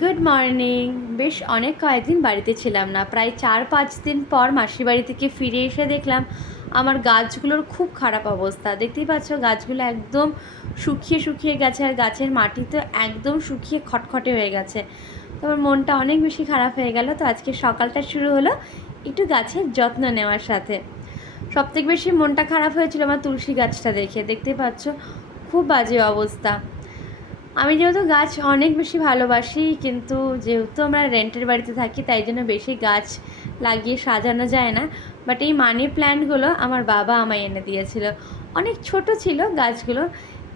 Good morning বেশ অনেক কয়েকদিন বাড়িতে ছিলাম না। প্রায় চার পাঁচ দিন পর মাসির বাড়ি থেকে ফিরে এসে দেখলাম আমার গাছগুলোর খুব খারাপ অবস্থা। দেখতেই পাচ্ছ, গাছগুলো একদম শুকিয়ে শুকিয়ে গেছে আর গাছের মাটি তো একদম শুকিয়ে খটখটে হয়ে গেছে। তো আমার মনটা অনেক বেশি খারাপ হয়ে গেল। তো আজকে সকালটা শুরু হলো একটু গাছের যত্ন নেওয়ার সাথে। সবথেকে বেশি মনটা খারাপ হয়েছিল আমার তুলসী গাছটা দেখে। দেখতে পাচ্ছ, খুব বাজে অবস্থা। আমি যেহেতু গাছ অনেক বেশি ভালোবাসি, কিন্তু যেহেতু আমরা রেন্টের বাড়িতে থাকি, তাই জন্য বেশি গাছ লাগিয়ে সাজানো যায় না। বাট এই মানি প্ল্যান্টগুলো আমার বাবা আমায় এনে দিয়েছিল। অনেক ছোট ছিল গাছগুলো,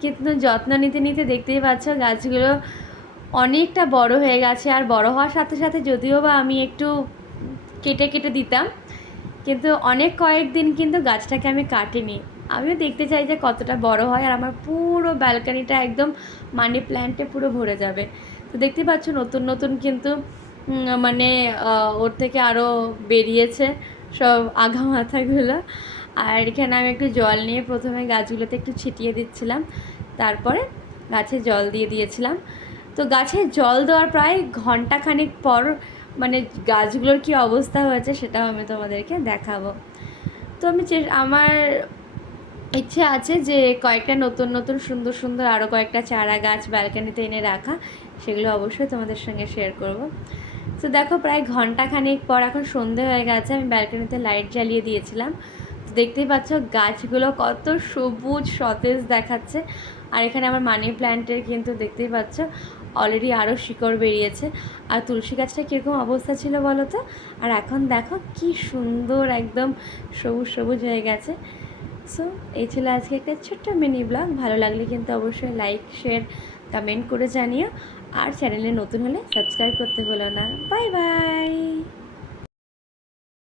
কিন্তু যত্ন নিতে নিতে দেখতেই পাচ্ছ গাছগুলো অনেকটা বড় হয়ে গেছে। আর বড় হওয়ার সাথে সাথে যদিও বা আমি একটু কেটে কেটে দিতাম, কিন্তু অনেক কয়েকদিন কিন্তু গাছটাকে আমি কাটিনি। আমিও দেখতে চাই যে কতটা বড় হয় আর আমার পুরো ব্যালকানিটা একদম মানি প্ল্যান্টে পুরো ভরে যাবে। তো দেখতে পাচ্ছ নতুন নতুন কিন্তু মানে ওর থেকে আরও বেরিয়েছে সব আগা মাথাগুলো। আর এখানে আমি একটু জল নিয়ে প্রথমে গাছগুলোতে একটু ছিটিয়ে দিচ্ছিলাম, তারপরে গাছে জল দিয়ে দিয়েছিলাম। তো গাছে জল দেওয়ার প্রায় ঘন্টাখানিক পর মানে গাছগুলোর কি অবস্থা হয়েছে সেটাও আমি তোমাদেরকে দেখাবো। তো আমি আমার ইচ্ছে আছে যে কয়েকটা নতুন নতুন, সুন্দর সুন্দর আরও কয়েকটা চারা গাছ ব্যালকানিতে এনে রাখা। সেগুলো অবশ্যই তোমাদের সঙ্গে শেয়ার করব। তো দেখো, প্রায় ঘন্টাখানেক পর এখন সন্ধে হয়ে গেছে, আমি ব্যালকানিতে লাইট জ্বালিয়ে দিয়েছিলাম। তো দেখতেই পাচ্ছ, গাছগুলো কত সবুজ সতেজ দেখাচ্ছে। আর এখানে আমার মানি প্ল্যান্টের কিন্তু দেখতেই পাচ্ছ অলরেডি আরও শিকড় বেরিয়েছে। আর তুলসী গাছটা কীরকম অবস্থা ছিল বলো তো? আর এখন দেখো, কি সুন্দর একদম সবুজ সবুজ হয়ে গেছে। সো, এই ছিল আজকে একটা ছোট্ট মিনি ব্লগ ভালো লাগলে কিন্তু অবশ্যই লাইক শেয়ার কমেন্ট করে জানিও। আর চ্যানেলে নতুন হলে সাবস্ক্রাইব করতে ভুলো না। Bye bye